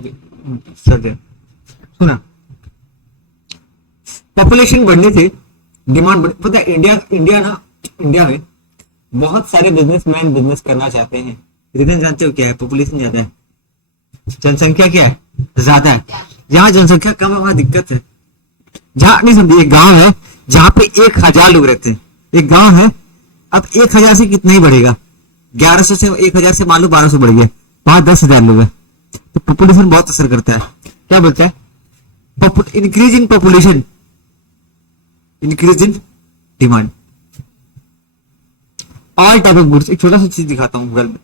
Sir सुना, population बढ़ने से डिमांड बढ़, पता है इंडिया इंडिया ना इंडिया में बहुत सारे बिजनेसमैन बिजनेस करना चाहते हैं। रीजन जानते हो क्या है? पॉपुलेशन ज्यादा है, जनसंख्या क्या है, ज्यादा है। जहाँ जनसंख्या कम है वहां दिक्कत है। जहाँ नहीं समझिए, एक गांव है जहाँ पे 1,000 लोग रहते हैं, एक गांव है। अब 1,000 से कितना ही बढ़ेगा, 1100 से 1,000 से मान लो 1200 बढ़ गया, वहां 10,000 लोग हैं। तो पॉपुलेशन बहुत असर करता है। क्या बोलता है? Increase in population increase in demand. All type of goods. एक छोटा सा चीज दिखाता हूँ गूगल में।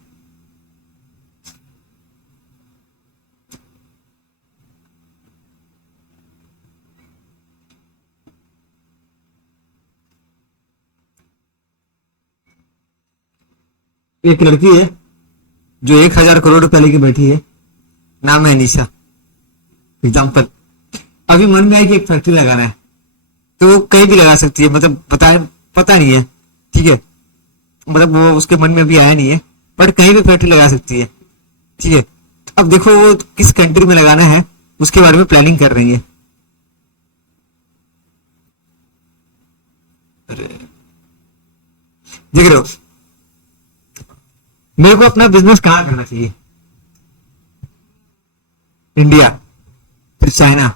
एक लड़की है जो 1,000 करोड़ रुपए लेके बैठी है, नाम है अनीशा। एग्जाम्पल, अभी मन में है कि एक फैक्ट्री लगाना है, तो वो कहीं भी लगा सकती है, मतलब पता नहीं है, ठीक है, मतलब वो उसके मन में भी आया नहीं है, बट कहीं भी फैक्ट्री लगा सकती है, ठीक है। अब देखो वो किस कंट्री में लगाना है उसके बारे में प्लानिंग कर रही है। अरे देख रहे हो, मेरे को अपना बिजनेस कहाँ करना चाहिए? इंडिया, फिर चाइना।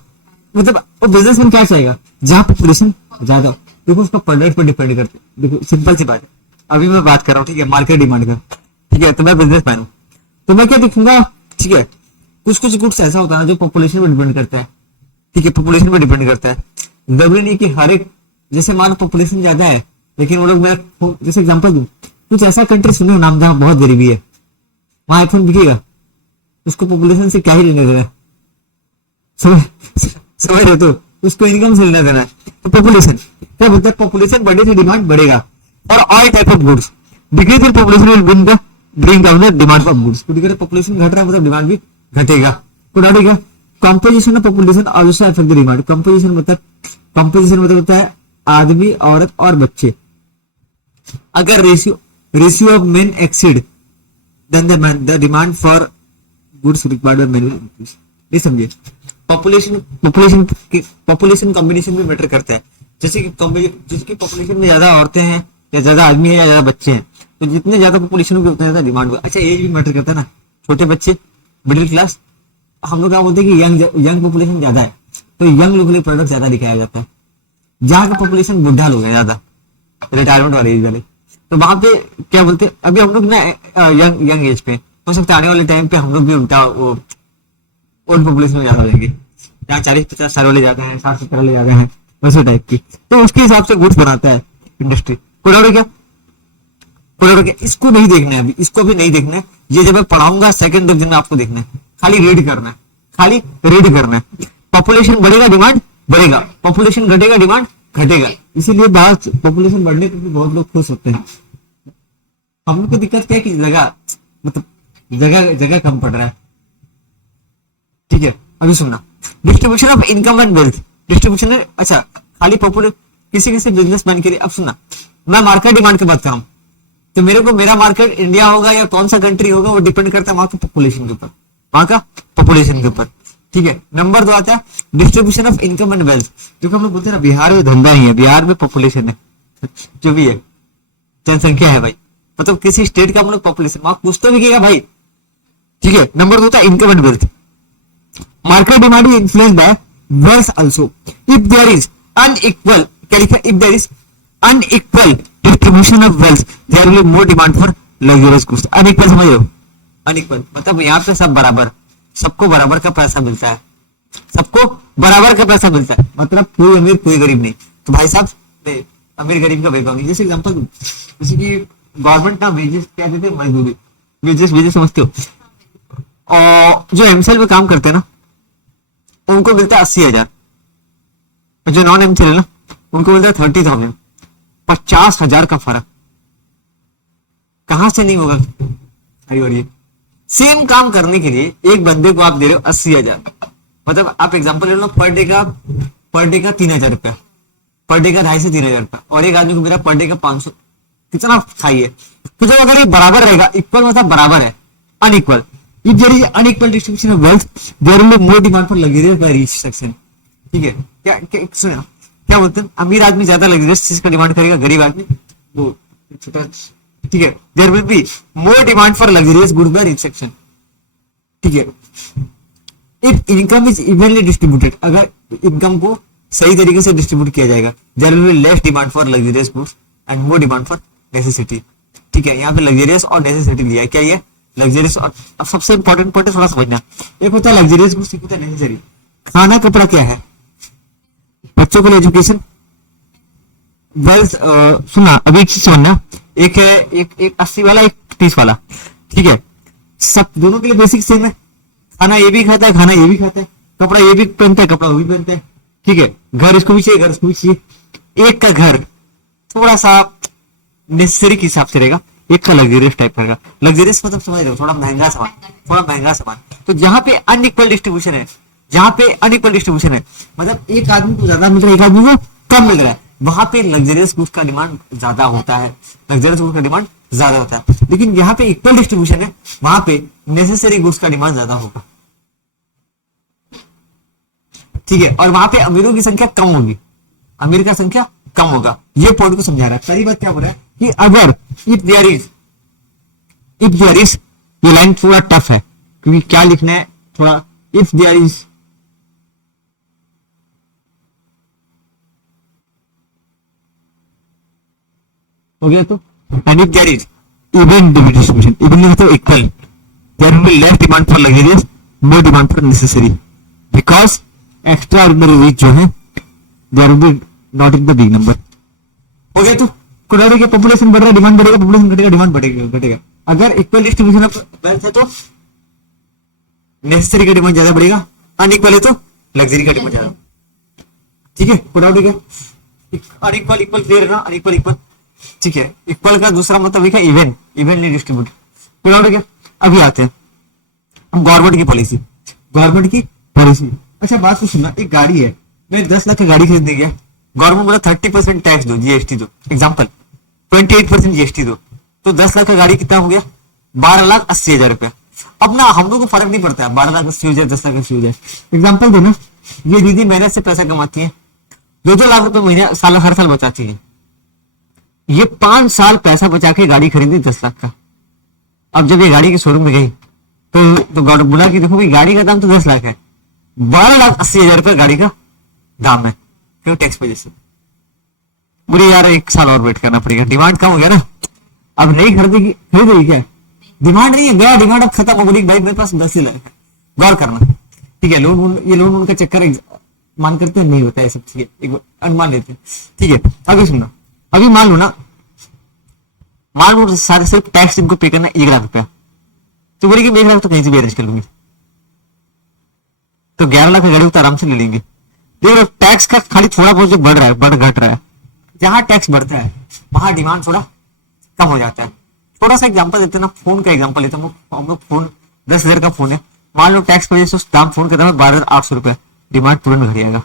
मतलब वो बिजनेसमैन क्या चाहेगा? जहां पॉपुलेशन ज्यादा हो। देखो उसका प्रोडक्ट पर डिपेंड करते हैं। देखो सिंपल सी बात है, अभी मैं बात कर रहा हूँ, ठीक है, मार्केट डिमांड का, ठीक है। तो मैं बिजनेस मैन हूँ, तो मैं क्या देखूंगा, ठीक है, कुछ कुछ गुड्स ऐसा होता है जो पॉपुलेशन पर डिपेंड करता है, ठीक है, पॉपुलेशन पर डिपेंड करता है। जरूरी नहीं कि हर एक, जैसे मान लो पॉपुलेशन ज्यादा है लेकिन वो लोग, मैं जैसे एग्जाम्पल दूं, कुछ ऐसा कंट्री सुनो नाम जहाँ बहुत गरीबी है, वहां आईफोन बिकेगा, उसको पॉपुलेशन से क्या ही लेने देना है? समझ समझ रहे हो? तो उसको इनकम से लेना देना है। तो पॉपुलेशन क्या बोलता है? पॉपुलेशन बढ़ने से डिमांड बढ़ेगा। और all type of goods, decrease in population will bring down the demand of goods. तो पॉपुलेशन घट रहा है मतलब डिमांड भी घटेगा। तो डालेगा composition of population also affect the demand. Composition मतलब होता है आदमी, औरत और बच्चे। अगर ratio of men exceed then the demand for goods required by man will increase. नहीं समझे? पॉपुलेशन कॉम्बिनेशन में मैटर करता है। जैसे कि जिसकी पॉपुलेशन में ज्यादा औरतें हैं या ज्यादा आदमी है या ज्यादा बच्चे हैं, तो जितने ज्यादा पॉपुलेशन होगी उतना ज्यादा डिमांड होगा। अच्छा, एज भी मैटर करता है ना, छोटे बच्चे, मिडिल क्लास। हम लोग क्या बोलते हैं कि यंग पॉपुलेशन ज्यादा है, तो यंग लोग के लिए प्रोडक्ट ज्यादा दिखाया जाता है। जहाँ की पॉपुलेशन बुढ़ा लोग हैं ज्यादा, रिटायरमेंट वाले एज वाले, तो वहां पे क्या बोलते हैं, अभी हम लोग ना यंग एज पे, हो सकता है आने वाले टाइम पे हम लोग भी उल्टा वो ओल्ड पॉपुलेशन में ज्यादा हो जाएंगे, जहाँ 40-50 साल वाले ज्यादा हैं, 60-70 वाले ज्यादा हैं, वैसे टाइप की। तो उसके हिसाब से गुड्स बनाता है इंडस्ट्री। क्या इसको नहीं देखना है, अभी इसको भी नहीं देखना है। ये जब मैं पढ़ाऊंगा सेकंड दिन में आपको देखना है, खाली रीड करना है। पॉपुलेशन बढ़ेगा डिमांड बढ़ेगा, पॉपुलेशन घटेगा डिमांड घटेगा। इसीलिए बात पॉपुलेशन बढ़ने पर भी बहुत लोग खुश होते हैं। हम लोग को दिक्कत क्या है कि जगह कम पड़ रहा है, ठीक है। अभी सुनना, distribution of income and wealth. Distribution है, अच्छा, खाली पॉपुलर किसी बिजनेसमैन के लिए। अब सुनना, मैं मार्केट डिमांड की बात कर रहा हूं, तो मेरे को मेरा मार्केट इंडिया होगा या कौन सा कंट्री होगा वो डिपेंड करता है वहां के पॉपुलेशन के ऊपर, ठीक है। नंबर 2 आता है distribution of income and wealth. जो हम लोग बोलते हैं ना, बिहार में धंधा ही है, बिहार में पॉपुलेशन है, जो भी है, जनसंख्या है भाई, मतलब किसी स्टेट का हम लोग पॉपुलेशन, वहां कुछ तो बिकेगा भाई, ठीक है। नंबर 2 होता है income and wealth. Market demand is influenced by wealth also. If there is unequal distribution of wealth, there will be more demand for luxurious goods. Unequal समझ रहे हो? Unequal मतलब यहाँ पे सब बराबर, सबको बराबर का पैसा मिलता है, मतलब कोई अमीर कोई गरीब नहीं। तो भाई साहब अमीर गरीब का भेदभाव नहीं। जैसे एग्जाम्पल, जैसे कि गवर्नमेंट ना वेजेस क्या देते हैं, मजदूरी, वेजेस समझते हो, और जो एमसेल में काम करते हैं ना उनको मिलता है 80,000, जो नॉन एमसेल है ना उनको मिलता है 30,000। 50,000 का फर्क कहां से नहीं होगा? और ये सेम काम करने के लिए एक बंदे को आप दे रहे हो 80,000, मतलब आप एग्जांपल ले लो, पर डे का 3,000 रुपया, पर डे का 2,500 से 3,000 रुपया, और एक आदमी को मेरा पर डे का 500, कितना खाइए। तो जब अगर ये बराबर रहेगा, इक्वल मतलब बराबर है, unequal, if there is unequal distribution of wealth there will be more demand for luxurious by rich section. ठीक है, क्या सुना क्या बोलते हैं, अमीर आदमी ज्यादा लग्जरियस चीज का डिमांड करेगा, गरीब आदमी वो छोटा। ठीक है, there will be more demand for luxurious goods by rich section. ठीक है, if income is evenly distributed, अगर इनकम को सही तरीके से डिस्ट्रीब्यूट किया जाएगा, there will be less demand for luxurious goods and more demand for necessity. ठीक है, यहाँ पे लग्जरियस और नेसेसिटी लिया है, क्या ये लग्जरियस और सबसे इंपॉर्टेंट पॉइंट है थोड़ा समझना, एक होता है लग्जरियस गुड्स, एक होता है नेसेसरी। खाना कपड़ा क्या है, बच्चों के लिए एजुकेशन, वेल्थ। सुना अभी एक चीज समझना, एक है एक 80 वाला, एक 30 वाला। ठीक है, सब दोनों के लिए बेसिक सेम है, खाना ये भी खाता है, खाना ये भी खाता है, कपड़ा ये भी पहनता है, कपड़ा वो भी पहनता है। ठीक है, घर इसको भी चाहिए, घर इसको भी चाहिए। एक का घर थोड़ा सा नेसेसरी के हिसाब से रहेगा, एक का लग्जरियस टाइप रहेगा। लग्जरियस मतलब समझ रहे हो, थोड़ा महंगा सामान, थोड़ा महंगा सामान। तो जहां पे अनइक्वल डिस्ट्रीब्यूशन है, जहां पे अनइक्वल डिस्ट्रीब्यूशन है, मतलब एक आदमी को ज्यादा मिल रहा है, एक आदमी को कम मिल रहा है, वहां पे लग्जरियस गुड्स का डिमांड ज्यादा होता है, लग्जरियस गुड्स का डिमांड ज्यादा होता है। लेकिन यहाँ पे इक्वल डिस्ट्रीब्यूशन है, वहां पे नेसेसरी गुड्स का डिमांड ज्यादा होगा। ठीक है, और वहां पे अमीरों की संख्या कम होगी, अमीर का संख्या कम होगा। ये पॉइंट को समझा रहा है। पहली बात क्या बोल रहा है कि अगर इफ देयर इज, ये लाइन थोड़ा टफ है क्योंकि क्या लिखना है थोड़ा, इफ देयर इज हो गया तो, and if there is even distribution, even मतलब equal, there will be less demand for luxurious, more demand for necessary, because extra ordinary rich जो है there will be not in the big number. हो गया तो, कुछ के population बढ़ रहा है, डिमांड बढ़ेगा, पॉपुलेशन घटेगा, डिमांड बढ़ेगा घटेगा। अगर इक्वल डिस्ट्रीब्यूशन ऑफ वेल्थ है तो नेसेसरी का डिमांड ज्यादा बढ़ेगा, अनइक्वल है तो लग्जरी का डिमांड ज्यादा। ठीक है, ठीक है, अनइक्वल इक्वल क्लियर है ना, अनइक्वल इक्वल। ठीक है, इक्वल का दूसरा मतलब है इवन, इवनली डिस्ट्रीब्यूट। ठीक है, अभी आते हैं हम गवर्नमेंट की पॉलिसी, गवर्नमेंट की पॉलिसी। अच्छा बात तो सुनना, एक गाड़ी है, मैं 10 लाख की गाड़ी खरीदने गया, गवर्नमेंट बोला 30% टैक्स दो, जीएसटी दो, एग्जाम्पल 28% जीएसटी दो, तो 10 लाख का गाड़ी कितना हो गया, 12,80,000 रुपया। अब ना हम लोग को फर्क नहीं पड़ता है 12,80,000 हो जाए 10 लाख 80 हो जाए। एग्जाम्पल दो ना, ये दीदी मेहनत से पैसा कमाती है, 2-2 लाख रुपए महीना साल हर साल बचाती है, ये 5 साल पैसा बचा के गाड़ी खरीदी 10 लाख का। अब जब ये गाड़ी के शोरूम में गई तो गवर्नमेंट बोला कि देखो भाई गाड़ी का दाम तो 10 लाख है, 12,80,000 रुपये गाड़ी का दाम है, क्यों, टैक्स वजह से। बोले यार 1 साल और वेट करना पड़ेगा, डिमांड कम हो गया ना, अब नहीं खरीदेगी, खरीदेगी क्या, डिमांड नहीं है, गया डिमांड अब खत्म हो गई, भाई मेरे पास 10 ही लाख है, गौर करना। ठीक है, ये लोन उनका चक्कर मान करते नहीं होता है सब चीजें, एक बार अनुमान लेते हैं। ठीक है, अभी सुनना, अभी मान लो ना, मान लो सारे सिर्फ टैक्स इनको पे करना 1 लाख रुपया, तो बोलेगी 1 लाख तो कहीं से भी अरेंज कर लूंगी, तो 11 लाख का गाड़ी तो आराम से ले लेंगे। देखो टैक्स का खाली थोड़ा बहुत जो बढ़ रहा है, घट रहा है, जहां टैक्स बढ़ता है वहां डिमांड थोड़ा कम हो जाता है। थोड़ा सा एग्जांपल देते ना, फोन का एग्जांपल लेते हैं हम लोग, फोन 10,000 का फोन है, मान लो टैक्स की वजह से उस दाम फोन का दाम है 12,800 रुपया, डिमांड तुरंत घट जाएगा।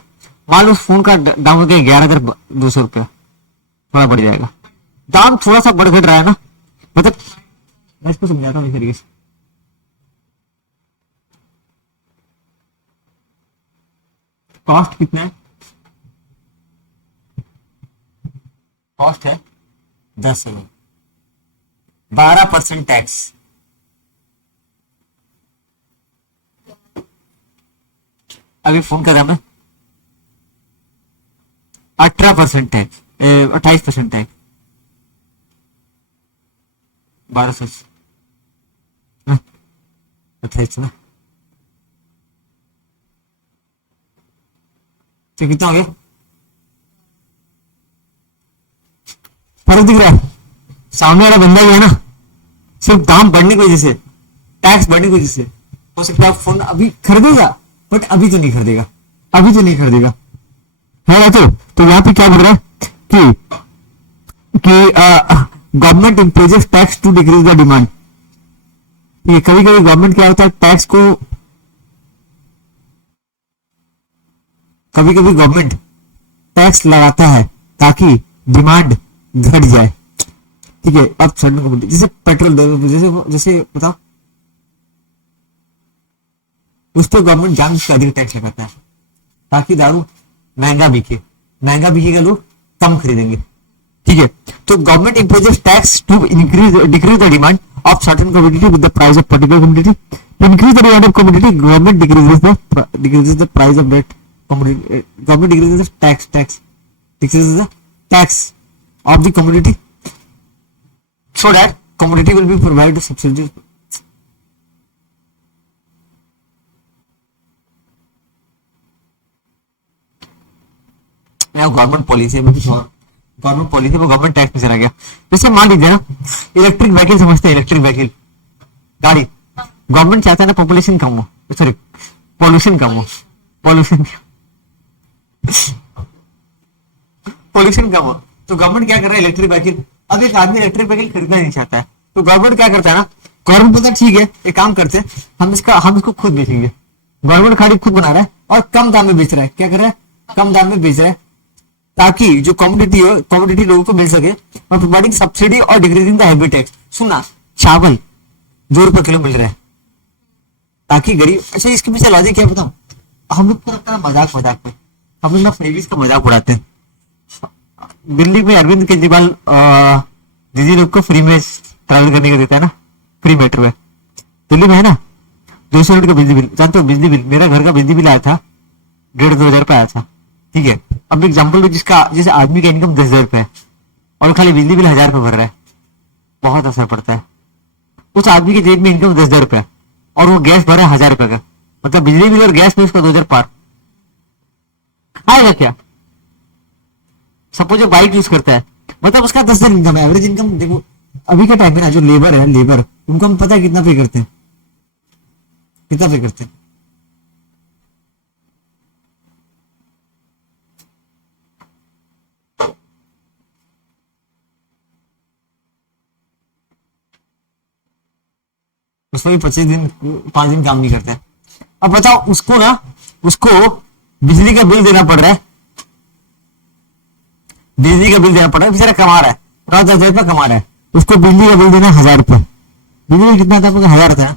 मान लो फोन का दाम हो गया 11,200 रुपया, थोड़ा बढ़ जाएगा, दाम थोड़ा सा बढ़ घट रहा है ना, मतलब मैं इसको समझाता हूँ इस तरीके से। कॉस्ट कितना है, कॉस्ट है 10,000, 12% टैक्स, अभी फोन का दाम है 18% टैक्स, 28% टैक्स, 1200 28 ना, तो कितना हो गया, फर्क दिख रहा है, सामने वाला बंदा जो है ना, सिर्फ दाम बढ़ने की वजह से, टैक्स बढ़ने की वजह से हो सकता है फोन अभी खरीदेगा, बट अभी तो नहीं खरीदेगा, अभी तो नहीं खरीदेगा, है ना। तो यहाँ पे क्या बोल रहा है कि government imposes tax to decrease the demand. ये कभी कभी गवर्नमेंट क्या होता है, टैक्स को कभी कभी गवर्नमेंट टैक्स लगाता है ताकि डिमांड घट जाए। ठीक है, अब सडन को जैसे पेट्रोल, जैसे बताओ उस पर गवर्नमेंट जान से अधिक टैक्स लगाता है ताकि दारू महंगा बिकेगा, लोग कम खरीदेंगे। ठीक है, तो government imposes tax to decrease the demand of certain commodity with the price of particular commodity. To increase the demand of commodity, government decreases the price of that commodity. Government decreases the decreases the tax of the commodity, so that commodity will be provided subsidies. यहाँ government policy में कुछ और, government policy में government tax में चला गया। जैसे मान लीजिए ना, इलेक्ट्रिक व्हीकल समझते हैं, इलेक्ट्रिक व्हीकल गाड़ी, गवर्नमेंट चाहता है ना पॉपुलेशन कम हो, सॉरी पॉल्यूशन कम हो, पॉल्यूशन कम हो, तो गवर्नमेंट क्या कर रहा है, इलेक्ट्रिक व्हीकल। अब एक आदमी इलेक्ट्रिक व्हीकल खरीदना नहीं चाहता है, तो गवर्नमेंट क्या करता है ना, गवर्नमेंट बोलता है ठीक है एक काम करते हैं, हम इसको खुद बेचेंगे। गवर्नमेंट गाड़ी खुद बना रहा है और कम दाम में बेच रहा है। क्या कर रहा है, कम दाम में बेच रहा है ताकि जो कमोडिटी लोगों को मिल सके, और प्रोवाइडिंग सब्सिडी और डिक्रीजिंग द हेवी टैक्स। सुना, चावल 2 रुपए किलो मिल रहा है ताकि गरीब, अच्छा इसके पीछे लॉजिक क्या बताऊं, हम लोग को लगता है मजाक में हम लोग फ्रेगीज का मजाक उड़ाते हैं। दिल्ली में अरविंद केजरीवाल दीदी लोग को फ्री में ट्रैवल करने का देता है ना, फ्री मेट्रो है दिल्ली में, है ना। 200 यूनिट का बिजली बिल, जानते हो बिजली बिल, मेरा घर का बिजली बिल आया था 1,500-2,000 रुपए आया था। ठीक है, अब एग्जाम्पल लो, जैसे आदमी का इनकम 10,000 रुपए है और खाली बिजली बिल 1,000 रुपए भर रहा है, बहुत असर पड़ता है। उस आदमी के जेब में इनकम 10,000 रुपए और वो गैस भर रहा है 1,000 रुपए का, मतलब बिजली बिल और गैस में उसका 2,000 पार आएगा क्या। सपोज जो बाइक यूज करता है, मतलब उसका 10,000 इनकम है, एवरेज इनकम। देखो अभी के टाइम में ना जो लेबर उनको हम पता है कितना पे करते हैं, उसमें भी 25 दिन 5 दिन काम नहीं करते हैं। अब बताओ उसको बिजली का बिल देना पड़ रहा है, बेचारा कमा रहा है 10,000 रुपया कमा रहा है, उसको बिजली का बिल देना 1,000 रुपए। बिजली बिल कितना आता है, 1,000 आता है,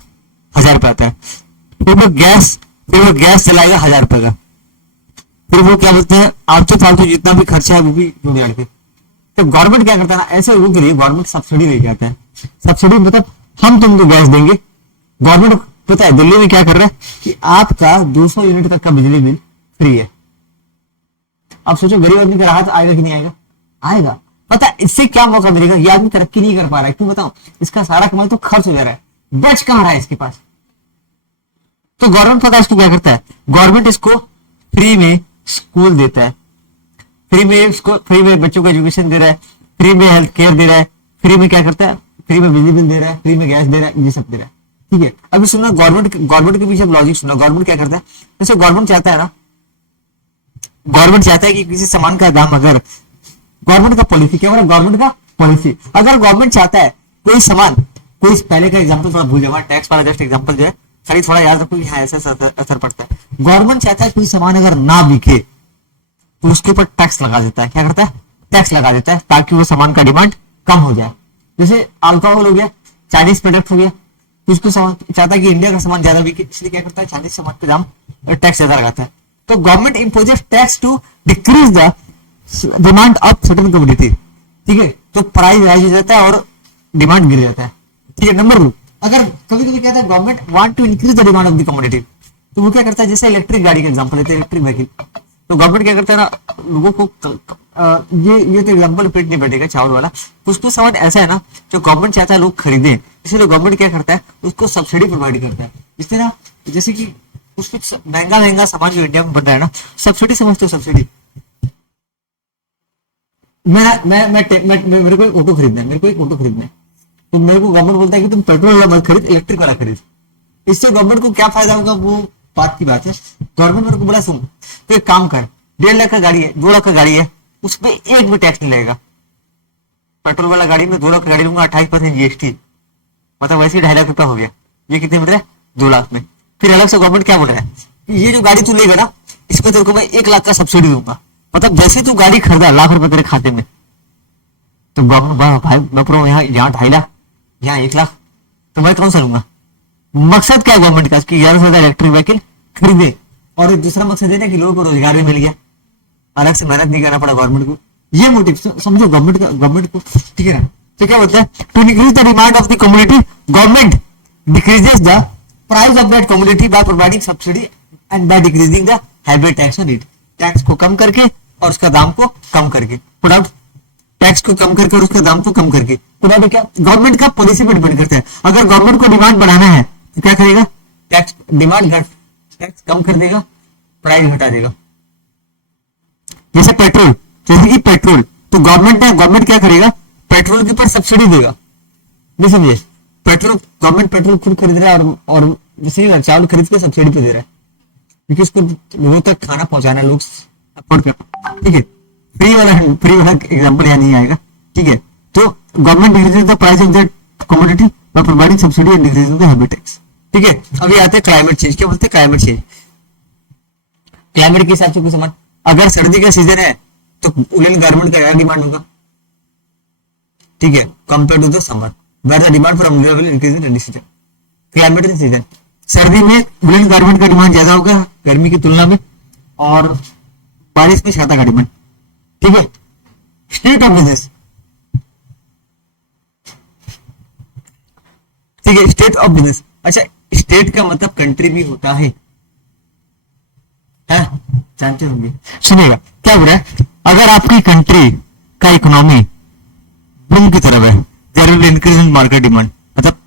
1,000 रुपए आता है। फिर वो गैस चलाएगा 1,000 रुपए का, फिर वो क्या बोलते हैं आलतू फालतू जितना भी खर्चा है वो भी जोड़ के। तो गवर्नमेंट क्या करता है ना, ऐसे लोगों के लिए गवर्नमेंट सब्सिडी लेके आता है। सब्सिडी मतलब हम तुमको गैस देंगे। गवर्नमेंट पता है दिल्ली में क्या कर रहा है कि आपका 200 यूनिट तक का बिजली बिल फ्री है। अब सोचो गरीब आदमी का राहत आएगा कि नहीं आएगा, आएगा। पता है इससे क्या मौका मिलेगा, ये आदमी तरक्की नहीं कर पा रहा है, क्यों बताऊं, इसका सारा कमाई तो खर्च हो जा रहा है, बच कहां रहा है इसके पास। तो गवर्नमेंट पता है इसको क्या करता है, गवर्नमेंट इसको फ्री में स्कूल देता है, फ्री में बच्चों को एजुकेशन दे रहा है, फ्री में हेल्थ केयर दे रहा है, फ्री में क्या करता है, फ्री में बिजली बिल दे रहा है, फ्री में गैस दे रहा है, ये सब दे रहा है। ठीक है, अभी सुनना गवर्नमेंट के पीछे लॉजिक सुनना। गवर्नमेंट क्या करता है, जैसे गवर्नमेंट चाहता है कि किसी सामान का दाम, अगर गवर्नमेंट का पॉलिसी क्या हो रहा है, गवर्नमेंट का पॉलिसी, अगर गवर्नमेंट चाहता है कोई सामान, कोई पहले का एग्जांपल थोड़ा भूल जाओ, टैक्स वाला जस्ट एग्जांपल जो है खाली थोड़ा याद रखो, यहाँ ऐसा असर पड़ता है। गवर्नमेंट चाहता है कोई सामान अगर ना बिके तो उसके ऊपर टैक्स लगा देता है। क्या करता है, टैक्स लगा देता है ताकि वो सामान का डिमांड कम हो जाए। जैसे अल्कोहल हो गया, चाइनीज प्रोडक्ट हो गया, तो उसको चाहता है कि इंडिया का सामान ज्यादा बिके, इसलिए क्या करता है, चाइनीज सामान पे दाम टैक्स ज्यादा लगाता है। तो government imposes tax to decrease the demand of certain commodity. ठीक है, तो प्राइस राइज हो जाता है और डिमांड गिर जाता है। ठीक है, नंबर 2, अगर कभी कभी क्या है, government want to increase the demand of the commodity, तो वो क्या करता है, जैसे इलेक्ट्रिक गाड़ी का एग्जांपल लेते हैं, इलेक्ट्रिक व्हीकल, तो गवर्नमेंट क्या करता है ना, लोगों को ये तो एग्जांपल रिपीट नहीं बैठेगा चावल वाला, कुछ सामान ऐसा है ना जो गवर्नमेंट चाहता है लोग खरीदें, इसलिए गवर्नमेंट क्या करता है, उसको सब्सिडी प्रोवाइड करता है। इससे ना, जैसे कि कुछ महंगा सामान जो इंडिया में बन रहा है ना, सब्सिडी समझते हो, सब्सिडी। मेरे को एक ऑटो खरीदना है, तो मेरे को गवर्नमेंट बोलता है कि तुम पेट्रोल वाला मत खरीद, इलेक्ट्रिक वाला खरीद। इससे गवर्नमेंट को क्या फायदा होगा, वो बात की बात है। गवर्नमेंट मेरे को बोला सुन, तो एक काम कर, 1.5 लाख का गाड़ी है, 2 लाख का गाड़ी है, उस पर एक भी टैक्स नहीं लगेगा। पेट्रोल वाला गाड़ी में 2 लाख का गाड़ी लूंगा, 28% जीएसटी, मतलब वैसे ही 2.5 लाख रुपया हो गया। ये कितने मिल रहा है, 2 लाख में। फिर अलग से गवर्नमेंट क्या बोल रहा है, ये जो गाड़ी तू लेगा ना, इसमें तेरे को मैं 1 लाख का सब्सिडी दूंगा। मतलब जैसे तू गाड़ी खरीदा, लाख रुपए तेरे खाते में, तो गवर्नमेंट भाई मैं पूरा यहाँ 2.5 लाख, यहाँ 1 लाख, तो मैं कौन सा लूंगा। मकसद क्या है गवर्नमेंट का कि ज्यादा से ज्यादा इलेक्ट्रिक व्हीकल खरीदे, और दूसरा मकसद है ना कि लोगों को रोजगार भी मिल गया, अलग से मेहनत नहीं करना पड़ा गवर्नमेंट को। ये मोटिव समझो गवर्नमेंट को, ठीक है ना। तो क्या बोलता है, to increase the demand of the community, government decreases the price of that community by providing subsidy and by decreasing the hybrid tax on it, tax को कम करके और उसका दाम को कम करके, प्रोडक्ट टैक्स को कम करके और उसका दाम को कम करके। प्रोडक्ट क्या, गवर्नमेंट का पॉलिसी पर डिपेंड करता है। अगर गवर्नमेंट को डिमांड बढ़ाना है तो क्या करेगा, टैक्स डिमांड घट, टैक्स कम कर देगा, प्राइस घटा देगा। जैसे पेट्रोल, जैसे कि पेट्रोल, तो गवर्नमेंट क्या करेगा, पेट्रोल के ऊपर सब्सिडी देगा, नहीं समझे। पेट्रोल, गवर्नमेंट पेट्रोल खुद खरीद रहा है और जैसे चावल खरीद के सब्सिडी पे दे रहा है, क्योंकि उसको लोगों तक खाना पहुंचाना, लोग अफोर्ड कर, ठीक है। फ्री वाला एग्जांपल यहाँ नहीं आएगा, ठीक है। तो government decreases the price of that commodity bye providing subsidy and decreasing the hybrid tax, ठीक है। अभी आते हैं क्लाइमेट चेंज। क्या बोलते हैं क्लाइमेट चेंज, क्लाइमेट के हिसाब से कुछ समझ। अगर सर्दी का सीजन है तो वुलन गारमेंट का डिमांड होगा, ठीक है, compare to the summer where the demand for umbrella will increase in rainy season. Climate season, सर्दी में वुलन गारमेंट का डिमांड ज्यादा होगा गर्मी की तुलना में, और बारिश में ज्यादा का डिमांड, ठीक है। स्टेट ऑफ बिजनेस, ठीक है, स्टेट ऑफ बिजनेस। अच्छा, स्टेट का मतलब कंट्री भी होता है, जानते होंगे, सुनिएगा क्या हो रहा है। अगर आपकी कंट्री का इकोनॉमी बूम की तरफ है, there will increase in market demand, मतलब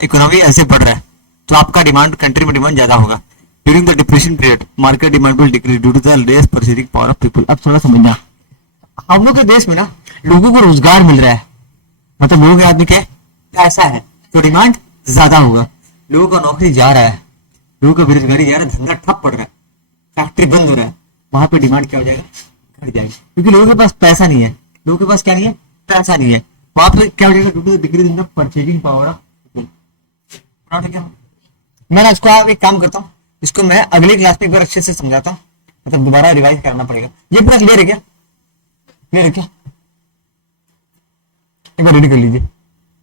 इकोनॉमी ऐसे बढ़ रहा है तो आपका डिमांड, कंट्री में डिमांड ज्यादा होगा। During the depression period market demand will decrease due to the less purchasing power of people. अब थोड़ा समझना, हम लोग के देश में ना लोगों को रोजगार मिल रहा है, मतलब लोगों के आदमी क्या पैसा है तो डिमांड ज्यादा होगा, लोगों का नौकरी जा रहा है, लोगों का बेरोजगारी जा रहा है, धंधा ठप पड़ रहा है, फैक्ट्री बंद हो रहा है, वहां पे डिमांड क्या हो जाएगा, घट जाएगा, क्योंकि लोगों के पास पैसा नहीं है, लोगों के पास क्या नहीं है, पैसा नहीं है, वहां पे क्या हो जाएगा, due to the decrease in the purchasing power of people. ठीक है, मैं ना इसको एक काम करता हूँ, इसको मैं अगली क्लास में एक बार अच्छे से समझाता हूँ, मतलब दोबारा रिवाइज करना पड़ेगा। ये पूरा क्लियर है क्या, क्लियर है क्या, एक बार रेडी कर लीजिए,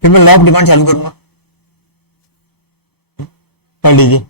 फिर मैं लॉ ऑफ डिमांड चालू करूंगा, पढ़ लीजिए।